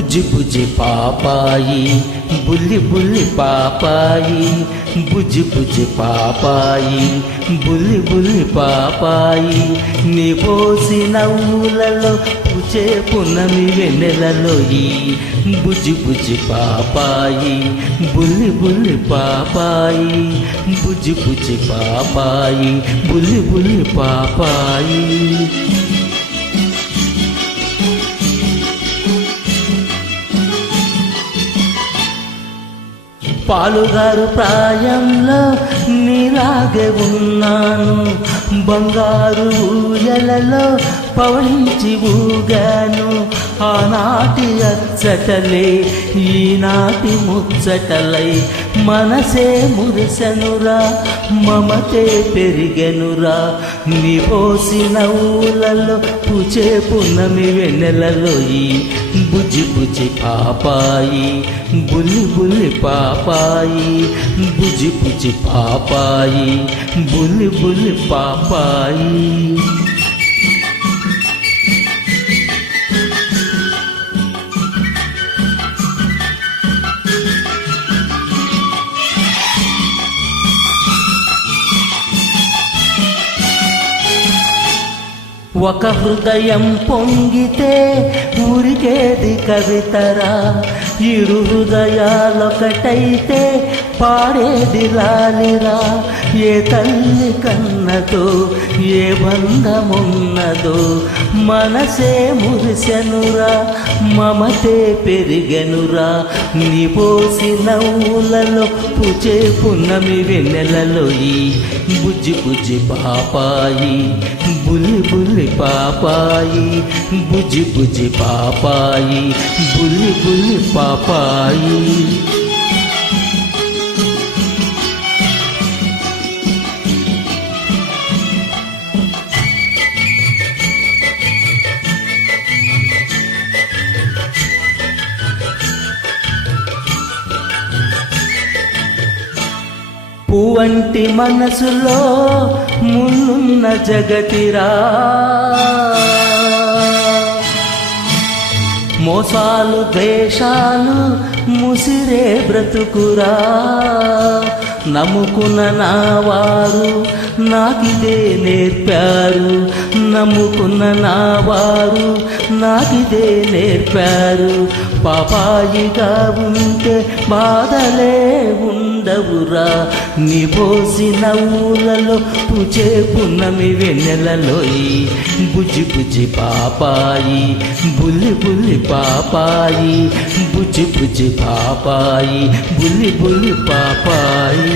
బుజ్జి బుజ్జి పాపాయి బుల్లి బుల్లి పాపాయి బుజ్జి బుజ్జి పాపాయి బుల్లి బుల్లి పాపాయి నీ పోసి నవ్వులలో పుచే పున్నమి వెన్నెలలో ఈ బుజ్జి బుజ్జి పాపాయి బుల్లి బుల్లి పాపాయి బుజ్జి బుజ్జి పాపాయి బుల్లి బుల్లి పాపాయి. పాలుగారు ప్రాయంలో నీలాగే ఉన్నాను, బంగారు ఊయలలో పవళించి ఊగాను. ఆనాటి అచ్చటలే ఈనాటి ముచ్చటలై మనసే మురిసెనురా, మమతే పెరిగెనురా. నీ పోసి నవ్వులలో పుచే పున్నమి వెన్నెలలో ఈ బుజ్జి బుజ్జి పాపాయి బుల్లి బుల్లి పాపాయి బుజ్జి బుజ్జి పాపాయి బుల్లి బుల్లి పాపాయి. ఒక హృదయం పొంగితే ఊరికేది కవితరా, ఇరు హృదయాలొకటైతే పాడేది లాలిరా. ఏ తల్లి కన్నదో ఏ బంధమున్నదో మనసే మురిసెనురా, మమతే పెరిగెనురా. నీ పోసి నవ్వులలో పుచే పున్నమి వెన్నెలలో ఈ బుజ్జి బుజ్జి పాపాయి బుల్లి బుల్లి పాపాయి బుజ్జి బుజ్జి పాపాయి బుల్లి బుల్లి పాపాయి. పువ్వంటి మనసులో ముళ్ళున్న జగతిరా, మోసాలు ద్వేషాలు ముసిరే బ్రతుకురా. నమ్ముకున్న నా వారు నాకిదే నేర్పారు, నమ్ముకున్న నా వారు నాకిదే నేర్పారు. పాపాయిగా ఉంటే బాధలే ఉండవురా, నీ పోసి నవ్వులలో పుచే పున్నమి వెన్నెలలో ఈ బుజ్జి బుజ్జి పాపాయి బుల్లి బుల్లి పాపాయి బుజ్జి బుజ్జి పాపాయి బుల్లి బుల్లి పాపాయి.